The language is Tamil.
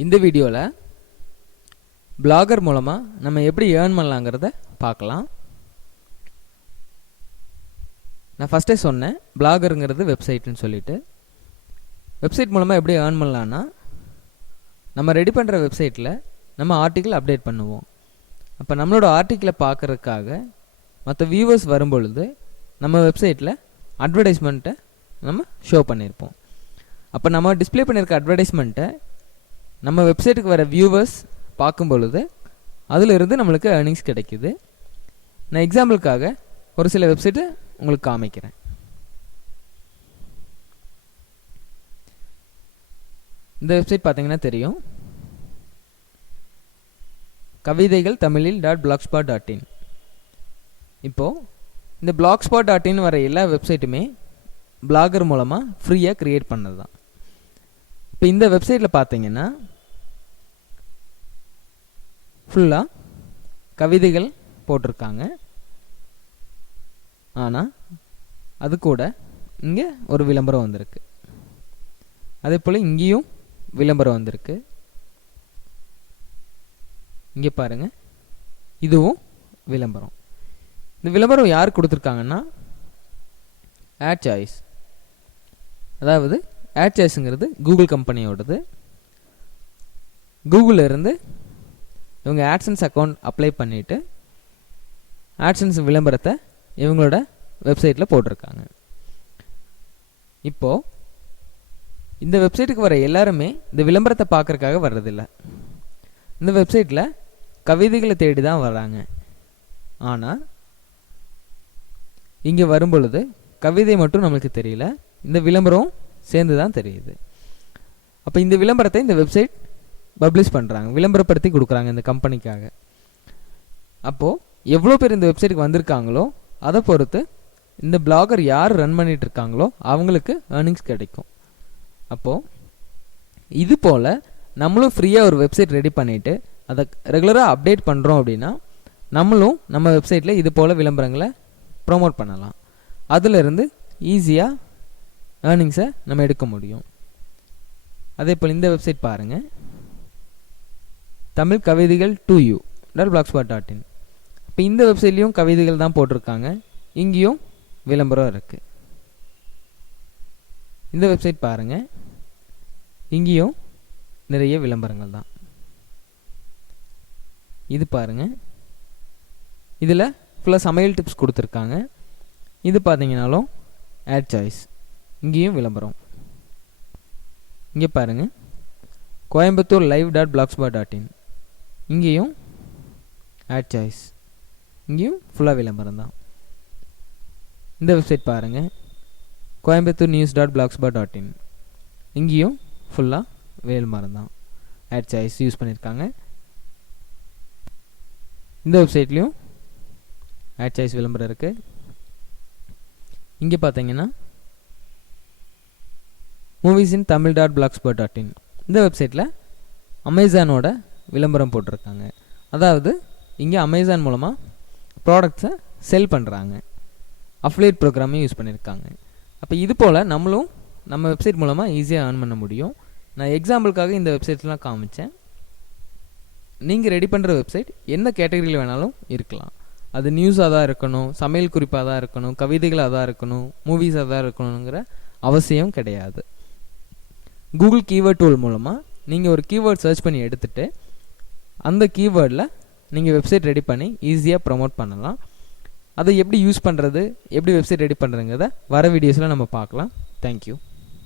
இந்த வீடியோவில் பிளாகர் மூலமாக நம்ம எப்படி ஏர்ன் பண்ணலாங்கிறத பார்க்கலாம். நான் ஃபஸ்ட்டே சொன்னேன் பிளாகருங்கிறது வெப்சைட்னு சொல்லிட்டு. வெப்சைட் மூலமாக எப்படி ஏர்ன் பண்ணலான்னா, நம்ம ரெடி பண்ணுற வெப்சைட்டில் நம்ம ஆர்டிக்கிள் அப்டேட் பண்ணுவோம். அப்போ நம்மளோட ஆர்டிக்கிளை பார்க்குறதுக்காக மற்ற வியூவர்ஸ் வரும்பொழுது நம்ம வெப்சைட்டில் அட்வர்டைஸ்மெண்ட்டை நம்ம ஷோ பண்ணியிருப்போம். அப்போ நம்ம டிஸ்பிளே பண்ணியிருக்க அட்வர்டைஸ்மெண்ட்டை நம்ம வெப்சைட்டுக்கு வர வியூவர்ஸ் பார்க்கும் பொழுது அதிலிருந்து நம்மளுக்கு ஏர்னிங்ஸ் கிடைக்குது. நான் எக்ஸாம்பிளுக்காக ஒரு சில வெப்சைட்டு உங்களுக்கு காமிக்கிறேன். இந்த வெப்சைட் பார்த்தீங்கன்னா தெரியும், கவிதைகள் தமிழில் .blogspot.in. இப்போது இந்த blogspot.in வர எல்லா வெப்சைட்டுமே பிளாகர் மூலமாக ஃப்ரீயாக க்ரியேட் பண்ணது தான். இப்போ இந்த வெப்சைட்டில் பார்த்தீங்கன்னா ஃபுல்லாக கவிதைகள் போட்டிருக்காங்க. ஆனால் அது கூட இங்கே ஒரு விளம்பரம் வந்திருக்கு. அதே போல் இங்கேயும் விளம்பரம் வந்திருக்கு. இங்கே பாருங்கள், இதுவும் விளம்பரம். இந்த விளம்பரம் யார் கொடுத்துருக்காங்கன்னா ஆட் சாய்ஸ். அதாவது ஆட் சாய்ஸுங்கிறது கூகுள் கம்பெனியோடது. கூகுளில் இருந்து இவங்க ஆட்சன்ஸ் அக்கௌண்ட் அப்ளை பண்ணிவிட்டு ஆட்சன்ஸ் விளம்பரத்தை இவங்களோட வெப்சைட்டில் போட்டிருக்காங்க. இப்போது இந்த வெப்சைட்டுக்கு வர எல்லாருமே இந்த விளம்பரத்தை பார்க்குறக்காக வர்றதில்லை. இந்த வெப்சைட்டில் கவிதைகளை தேடி தான் வர்றாங்க. ஆனால் இங்கே வரும்பொழுது கவிதை மட்டும் நம்மளுக்கு தெரியல, இந்த விளம்பரம் சேர்ந்து தான் தெரியுது. அப்போ இந்த விளம்பரத்தை இந்த வெப்சைட் பப்ளிஷ் பண்ணுறாங்க, விளம்பரப்படுத்தி கொடுக்குறாங்க இந்த கம்பெனிக்காக. அப்போது எவ்வளோ பேர் இந்த வெப்சைட்டுக்கு வந்திருக்காங்களோ அதை பொறுத்து இந்த பிளாகர் யார் ரன் பண்ணிட்டு இருக்காங்களோ அவங்களுக்கு ஏர்னிங்ஸ் கிடைக்கும். அப்போது இது போல் நம்மளும் ஃப்ரீயாக ஒரு வெப்சைட் ரெடி பண்ணிவிட்டு அதை ரெகுலராக அப்டேட் பண்ணுறோம் அப்படின்னா நம்மளும் நம்ம வெப்சைட்டில் இது போல் விளம்பரங்களை ப்ரோமோட் பண்ணலாம். அதிலிருந்து ஈஸியாக ஏர்னிங்ஸை நம்ம எடுக்க முடியும். அதே போல் இந்த வெப்சைட் பாருங்கள், தமிழ் கவிதைகள் .u .blogspot.in. இப்போ இந்த வெப்சைட்லேயும் கவிதைகள் தான் போட்டிருக்காங்க, இங்கேயும் விளம்பரம் இருக்குது. இந்த வெப்சைட் பாருங்கள், இங்கேயும் நிறைய விளம்பரங்கள் தான். இது பாருங்கள், இதில் ஃபுல்லாக சமையல் டிப்ஸ் கொடுத்துருக்காங்க. இது பார்த்தீங்கன்னாலும் ஆட் சாய்ஸ், இங்கேயும் விளம்பரம். இங்கே பாருங்கள், கோயம்புத்தூர் live .blogspot.in. இங்கேயும் ஆட் சாய்ஸ், இங்கேயும் ஃபுல்லாக விளம்பரம் தான். இந்த வெப்சைட் பாருங்கள், கோயம்புத்தூர் நியூஸ் .blogspot.in. இங்கேயும் ஃபுல்லாக விளம்பரம் தான், ஆட் சாய்ஸ் யூஸ் பண்ணியிருக்காங்க. இந்த வெப்சைட்லேயும் ஆட் சாய்ஸ் விளம்பரம் இருக்குது. இங்கே பார்த்தீங்கன்னா மூவிஸ் இன் தமிழ் .blogspot.in. இந்த வெப்சைட்டில் அமேசானோட விளம்பரம் போட்டிருக்காங்க. அதாவது இங்கே அமேசான் மூலமாக ப்ராடக்ட்ஸை செல் பண்ணுறாங்க, அஃபிலியேட் ப்ரோக்ராமையும் யூஸ் பண்ணியிருக்காங்க. அப்போ இது போல் நம்மளும் நம்ம வெப்சைட் மூலமாக ஈஸியாக ஏர்ன் பண்ண முடியும். நான் எக்ஸாம்பிளுக்காக இந்த வெப்சைட்ஸ்லாம் காமிச்சேன். நீங்கள் ரெடி பண்ணுற வெப்சைட் என்ன கேட்டகரியில் வேணாலும் இருக்கலாம். அது நியூஸாக தான் இருக்கணும், சமையல் குறிப்பாக தான் இருக்கணும், கவிதைகளாக தான் இருக்கணும், மூவிஸாக தான் இருக்கணுங்கிற அவசியம் கிடையாது. கூகுள் கீவேர்ட் டூல் மூலமாக நீங்கள் ஒரு கீவேர்ட் சர்ச் பண்ணி எடுத்துகிட்டு அந்த கீவேர்டில் நீங்கள் வெப்சைட் ரெடி பண்ணி ஈஸியாக ப்ரமோட் பண்ணலாம். அதை எப்படி யூஸ் பண்ணுறது, எப்படி வெப்சைட் ரெடி பண்ணுறதுங்கிறத வர வீடியோஸில் நம்ம பார்க்கலாம். தேங்க்யூ.